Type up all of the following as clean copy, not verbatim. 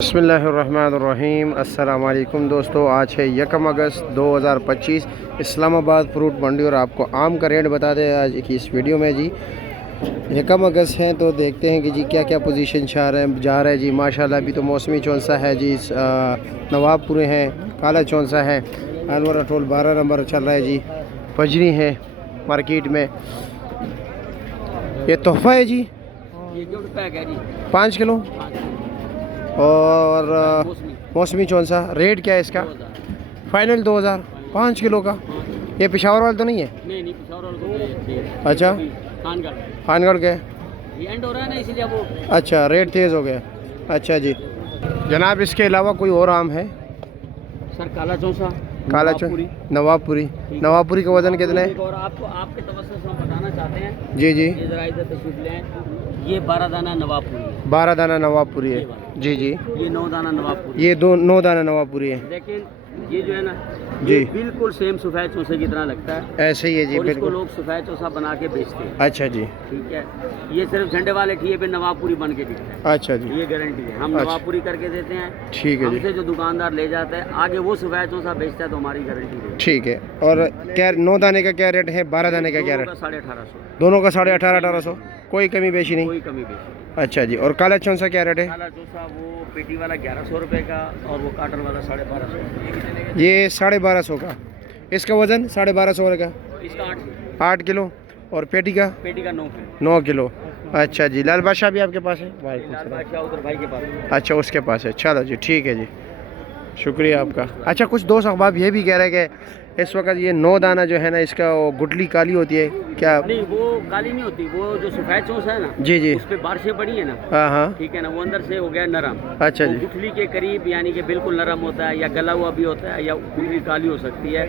बिस्मिल्लाहिर्रहमानिर्रहीम। अस्सलाम वालेकुम दोस्तों, आज है 1 अगस्त 2025 इस्लामाबाद फ्रूट मंडी और आपको आम का रेट बता दें आज की इस वीडियो में जी। 1 अगस्त है तो देखते हैं कि जी क्या क्या पोजीशन जा रहा है जी। माशाल्लाह अभी तो मौसमी चौंसा है जी, नवाबपुरे हैं, काला चौंसा है, अनवर अटोल 12 नंबर चल रहा है जी। फजरी है मार्केट में। ये तोहफ़ा है जी, ये गिफ्ट पैक है जी 5 किलो। और मौसमी चौंसा रेट क्या है इसका? 2000 फाइनल 2000 5 किलो का। ये पिशावर वाला तो नहीं है? नहीं पिशावर वाला तो नहीं है। अच्छा, खानगढ़ के। ये एंड हो रहा है ना, इसीलिए वो अच्छा, रेट तेज़ हो गया। अच्छा जी जनाब, इसके अलावा कोई और आम है? सर काला चौसा, काला नवाबपुरी। नवाबपुरी का वज़न कितना है? और आपको आपके तवज्जो से हम बताना चाहते हैं जी जी, ये ज़रा इधर तशरीफ लें। ये 12 दाना नवाबपुरी है। 12 दाना नवाबपुरी है जी जी। ये 9 दाना नवाबपुरी, ये 9 दाना नवाबपुरी है। लेकिन ये जो है ना जी, ये बिल्कुल सेम सफ़ेद चौसे की तरह लगता है। ऐसे ही है जी और इसको बिल्कुल। लोग सफ़ेद चौसा बना के बेचते हैं। अच्छा जी, ठीक है, ये सिर्फ झंडे वाले ठिए पे नवाबपुरी बन के दिखता है। अच्छा जी, ये गारंटी है, हम अच्छा। नवाबपुरी करके देते हैं। ठीक है जी, हमसे जो दुकानदार ले जाता है आगे वो सफ़ेद चौसा बेचता है तो हमारी गारंटी है। ठीक है। और क्या 9 दाने का क्या रेट है? 12 दाने का क्या रेट? 1850। दोनों का 18,500 कोई कमी बेची नहीं? कोई कमी बेची। अच्छा जी। और काला चौंसा क्या रेट है? काला चौसा वो पेटी वाला 1100 रुपये का और वो काटन वाला 1250। ये 1250 का। इसका वज़न 1250 का। इसका 8 किलो। और पेटी का? पेटी का 9 किलो। 9 किलो। अच्छा जी। लाल बादशाह भी आपके पास है? लाल बादशाह उधर भाई के पास है। अच्छा, उसके पास है। चलो जी, ठीक है जी, शुक्रिया आपका। अच्छा, कुछ दोस्त अहबाब ये भी कह रहे हैं कि इस वक्त ये 9 दाना जो है ना, इसका वो गुठली काली होती है क्या? नहीं, वो काली नहीं होती, वो जो सफ़ेद चौसा है ना जी जी, उस पे बारिशें पड़ी है ना। हाँ हाँ, ठीक है ना, वो अंदर से हो गया नरम। अच्छा वो जी, गुठली के करीब यानी कि बिल्कुल नरम होता है, या गला हुआ भी होता है, या गुठली काली हो सकती है।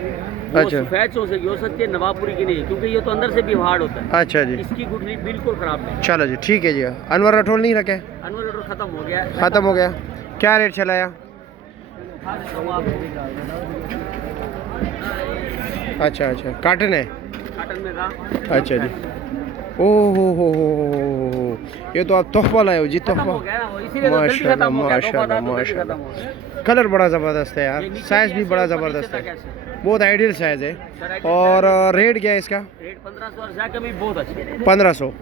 वो अच्छा। सफ़ेद चौसे की हो सकती है, नवाबपुरी की नहीं, क्योंकि ये तो अंदर से भी हार्ड होता है। अच्छा जी, इसकी गुठली बिल्कुल खराब है। चलो जी, ठीक है जी। अनवर राठौर नहीं रखे? अनवर ऑर्डर खत्म हो गया है। ख़त्म हो गया। क्या रेट चलाया? अच्छा अच्छा, काटन है? काटन में का अच्छा जी। ओह हो, ये तो आप तोहफा लाए हो जी, खत्म तोहफा। हो गया ना वो, इसीलिए तो जल्दी खत्म हो गया। माशाल्लाह माशाल्लाह। कलर बड़ा ज़बरदस्त है यार, साइज़ भी बड़ा ज़बरदस्त है, बहुत आइडियल साइज़ है। और रेट क्या है इसका? रेट 1500 और जैकम भी बहुत अच्छी है। 1500।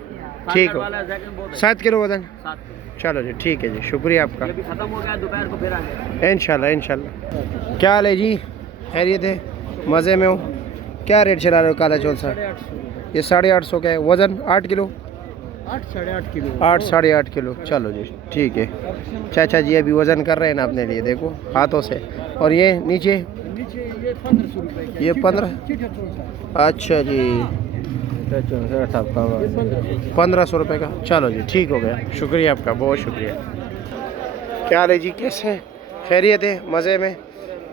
ठीक हो। वाला जैकम बहुत अच्छा 7 किलो वज़न। 7 किलो। चलो जी, ठीक है जी, शुक्रिया आपका। ये भी खत्म हो गया, दोपहर को फिर आएंगे इंशाल्लाह इंशाल्लाह। क्या हाल है जी? खैरियत है? मज़े में हो? क्या रेट चला रहे हो काला चौंसा? ये 850 का है। वज़न 8 किलो? 8 8.5 किलो। 8 8.5 किलो। चलो जी, ठीक है। चाचा जी अभी वज़न कर रहे हैं ना अपने लिए, देखो हाथों से। और ये नीचे ये 1500 रुपये। ये 15। अच्छा जी, 1500 रुपये का। चलो जी, ठीक हो गया, शुक्रिया आपका, बहुत शुक्रिया। क्या हाल है जी, कैसे हैं? खैरियत है? मज़े में?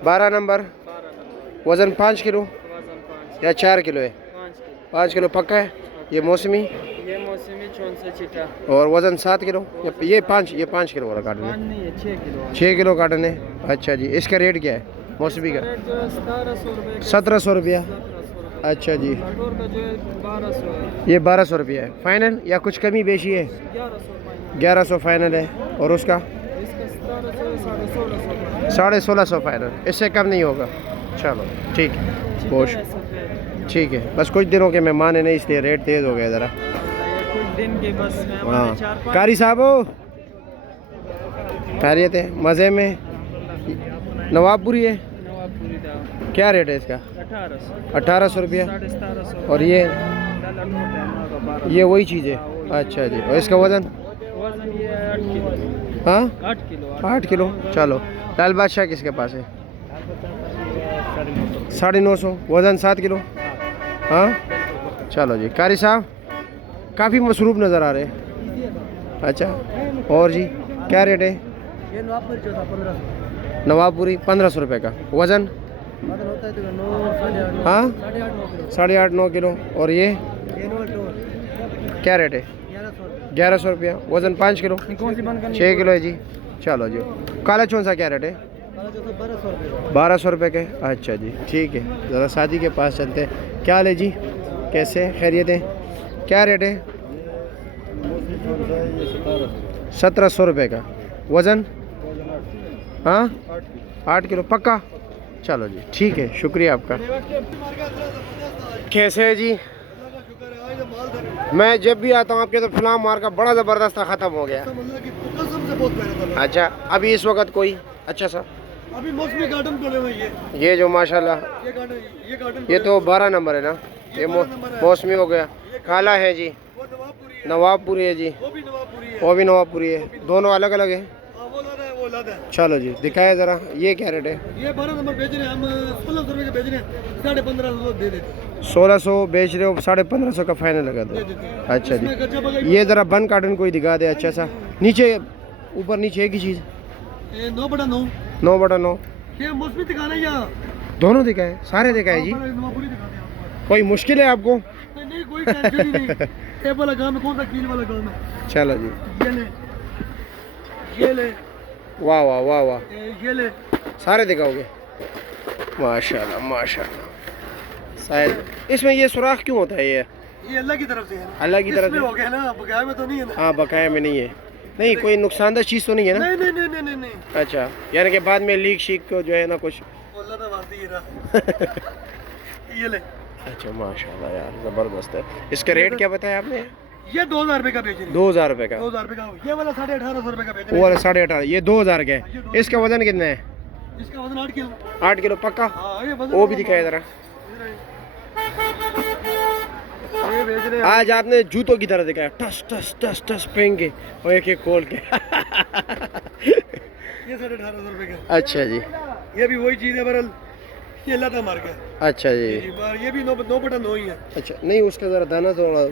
12 नंबर। वज़न 5 किलो या 4 किलो है? 5 किलो पक्का है। ये मौसमी चौंसा चिटा और वज़न 7 किलो। ये 5 किलो वाला काटन है? नहीं है, 6 किलो। 6 किलो काटन है। अच्छा जी, इसका रेट क्या है मौसमी का? 1700 रुपया। अच्छा जी, ये 1200 रुपया है फाइनल, या कुछ कमी बेशी है? 1100 फाइनल है। और उसका 1650 फाइनल, इससे कम नहीं होगा। चलो ठीक है, बहुत ठीक है। बस कुछ दिनों के मेहमान है ना, इसलिए रेट तेज़ हो गया ज़रा। कुछ दिन के बस हाँ, कारी साहब हो? खैरियत है? मज़े में? नवाबपुरी है? क्या रेट है इसका? 1800 रुपया। और ये वही चीज़ है? अच्छा जी। और इसका वज़न? हाँ, 8 किलो। चलो, लाल बादशाह किसके पास है? 950। वज़न 7 किलो। हाँ, चलो जी। कारी साहब काफ़ी मसरूफ़ नज़र आ रहे हैं। अच्छा, और जी क्या रेट है? नवाबपुरी 1500 रुपये का। वज़न? हाँ, 8.5 9 किलो। और ये क्या रेट है? 1100 रुपया। वज़न 5 किलो। 6 किलो है जी। चलो जी। काला चौंसा क्या रेट है? 1200 रुपये के। अच्छा जी, ठीक है। ज़रा शादी के पास चलते हैं। क्या हाल है जी, कैसे खैरियत है? क्या रेट है? 1700 रुपये का। वज़न? हाँ 8 किलो पक्का। चलो जी ठीक है, शुक्रिया आपका। कैसे है जी? मैं जब भी आता हूँ आपके तो फिल्म मार का बड़ा ज़बरदस्त ख़त्म हो गया। अच्छा अभी इस वक्त कोई अच्छा सा अभी मौसमी गार्डन खुले हुए हैं ये जो माशाल्लाह ये तो 12 नंबर है ना, ये मौसमी हो गया। काला है जी, वो नवाबपुरी है, नवाबपुरी है जी, वो भी नवाबपुरी है, वो भी नवाबपुरी है, दोनों अलग अलग है। हाँ, वो लादा है, वो लादा है। चलो जी दिखाए ज़रा, ये क्या रेट है? ये 12 नंबर बेच रहे हैं हम, 1600 रुपये के बेच रहे हैं, 1550 दे देते हैं, 1600 बेच रहे हो, 1550 का फाइनल लगा दो। दे देते हैं। अच्छा इसमें जी कच्चा पका ये ज़रा बन कार्टन कोई दिखा दे अच्छा सा, नीचे ऊपर नीचे एक ही चीज़ 9/9 9/9 ये मौसमी दिखाना है या दोनों दिखाए, सारे दिखाए जी। नवाबपुरी दिखाते हैं आपको। कोई मुश्किल है आपको? नहीं नहीं कोई टेंशन ही नहीं। ये वाला काम है, कौन सा कील वाला काम है? चलो जी ये ले, ये ले, वाह वाह वाह वाह, ये ले। सारे दिखाओगे? माशाल्लाह माशाल्लाह। शायद इसमें ये सुराख क्यों होता है? ये अल्लाह की तरफ से है ना, अल्लाह की तरफ इसमें से? हो गया ना, बकाया में तो नहीं है ना। हाँ बकाया में नहीं है, नहीं कोई नुकसानदा चीज़ तो नहीं है ना? नहीं नहीं नहीं नहीं नहीं नहीं, अच्छा यानी कि बाद में लीक शीक को जो है ना कुछ। अल्लाह तो वास्ते ही रहा। ये ले, अच्छा माशाल्लाह यार ज़बरदस्त है। इसका रेट क्या बताया आपने? ये 2000 रुपये का बेच रहे हैं, 2000 रुपये का। 2000 रुपये का। ये वाला 1850 रुपये का बेच रहे वो हैं। वाला 18.5, ये 2000 का है। इसका वजन कितना है? इसका वजन 8 किलो। 8 किलो पक्का। हाँ, ये वजन वो भी दिखाया ज़रा। ये बेच रहे हैं। आज आपने जूतों की तरह दिखाया, टस टस टस टस पहन के और एक एक खोल के। ये 1850 रुपये का। अच्छा जी ये भी वही चीज़ है बरल, ये लाता मार का। अच्छा जी। ये भी 9/9 ही है, अच्छा नहीं उसका ज़रा दाना थोड़ा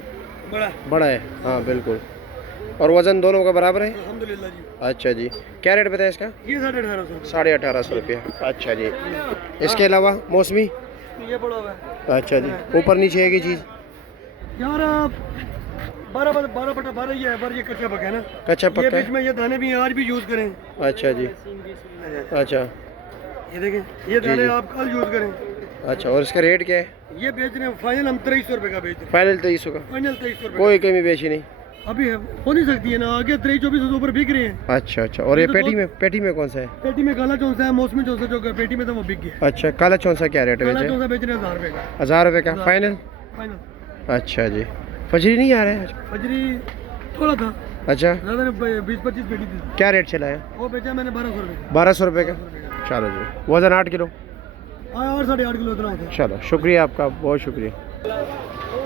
बड़ा। बड़ा है। हाँ बिल्कुल। और वज़न दोनों का बराबर है? अल्हम्दुलिल्लाह जी। अच्छा जी क्या रेट बताया इसका? ये 1850 1850 रुपये। अच्छा जी इसके अलावा मौसमी? ये बड़ा हुआ है अच्छा जी ऊपर नीचे एक ही चीज़? यार। 12/12 ही है, पर ये कच्चा पका है ना। कच्चा ये पक्का बीच है? में ये दाने भी हैं, आज भी यूज़ करें। अच्छा जी अच्छा ये देखें, ये दाने जी। आप कल यूज़ करें। अच्छा और इसका रेट क्या है? ये बेच रहे हैं फाइनल हम 2300 रुपये का बेच रहे हैं, फाइनल 2300 का? फाइनल 2300 रुपये। कोई कमी बेची नहीं? अभी है, हो नहीं सकती है ना, आगे 2300-2400 से ऊपर बिक रहे हैं। अच्छा अच्छा और ये पेटी में कौन सा है? पेटी में काला चौंसा है, मौसमी चौंसा जो है, पेटी में तो वो बिक गया। अच्छा काला चौंसा क्या रेट काला है? चौंसा बेच रहे हैं 1000 रुपये का, 1000 रुपये का फाइनल? फाइनल। अच्छा जी फजरी नहीं आ रहा है? फजरी थोड़ा था, अच्छा ज़्यादा नहीं, 20-25 पेटी थी, क्या रेट चला है? वो बेचा मैंने 1200 रुपये का। 1200 रुपये का। चलो जी वज़न 8 किलो। हाँ, और 8.5 किलो इतना होता है। चलो शुक्रिया आपका, बहुत शुक्रिया।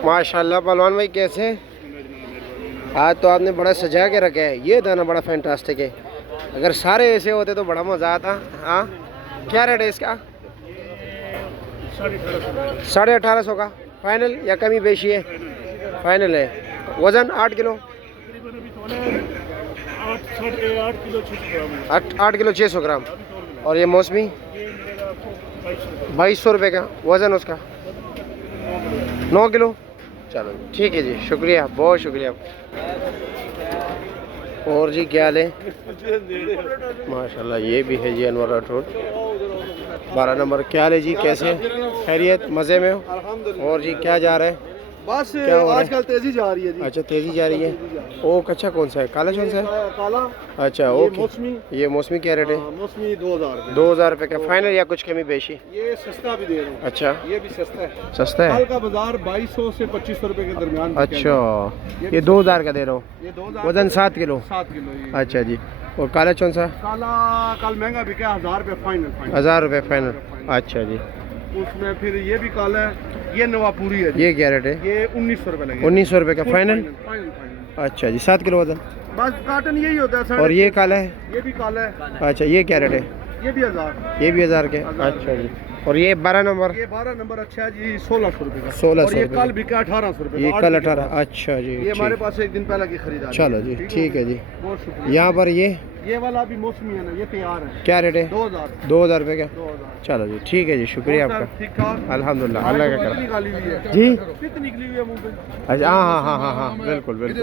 माशाल्लाह पहलवान भाई कैसे? आज तो आपने बड़ा सजा के रखा है। ये दाना बड़ा फैंटास्टिक है, अगर सारे ऐसे होते तो बड़ा मज़ा आता। हाँ क्या रेट है इसका? 1850 का फाइनल या कमी बेशी है? फाइनल है। वज़न 8 किलो? 8 किलो 600 ग्राम। और ये मौसमी 2200 रुपये का वज़न उसका, 9 किलो। चलो ठीक है जी शुक्रिया, बहुत शुक्रिया। और जी क्या हाल है? माशाल्लाह ये भी है जी अनवर राठौर 12 नंबर। क्या हाल है जी, कैसे खैरियत, मज़े में हो? और जी क्या जा रहा है? बस क्या हो रहा है? आजकल तेजी जा रही है जी। अच्छा तेज़ी जा रही है। ओ कच्चा कौन सा है? काला कौन सा है? काला, अच्छा ये ओके। मौसमी, ये मौसमी क्या रेट है? मौसमी 2000 रुपये। 2000 रुपये का फाइनल या कुछ कमी बेशी? ये सस्ता भी दे रहा हूँ, अच्छा ये भी सस्ता है। सस्ता कल है? का बाजार 2200 से 2500 रुपये के दरमियान बिकेगा। अच्छा ये 2000 का दे रहा हूँ, ये 2000 वज़न 7 किलो। 7 किलो ये। अच्छा जी और काला कौन सा? काला कल महंगा बिका 1000 रुपये फाइनल। 1000 रुपये फाइनल। अच्छा जी उसमें फिर ये भी काला है, ये नवापुरी है जी। ये क्या रेट है? ये 1900 रुपये लगे। 1900 रुपये का फाइनल। फाइनल। अच्छा जी 7 किलो वज़न। बस काटन यही होता है। और ये काला है? ये भी काला है, अच्छा ये क्या रेट है? ये भी 1000। ये भी 1000 के। अच्छा जी और ये 12 नंबर? ये 12 नंबर अच्छा है जी, 1600 रुपये का। 1600 और ये रुपये कल बिका 1800 रुपये। ये कल 18। अच्छा जी ये हमारे ठीक। पास एक दिन पहले की खरीदारी। चलो जी ठीक है जी। बहुत शुक्रिया। यहाँ पर ये वाला भी मौसमी है ना, ये तैयार है। क्या रेट है? 2000। 2000 रुपये का। 2000। चलो जी ठीक है जी शुक्रिया आपका, ठीक ठाक। अल्हम्दुलिल्लाह अल्लाह का करम। निकाली हुई है जी। कितनी निकली हुई है मुंह पे। अच्छा हाँ हाँ हाँ हाँ हाँ बिल्कुल बिल्कुल।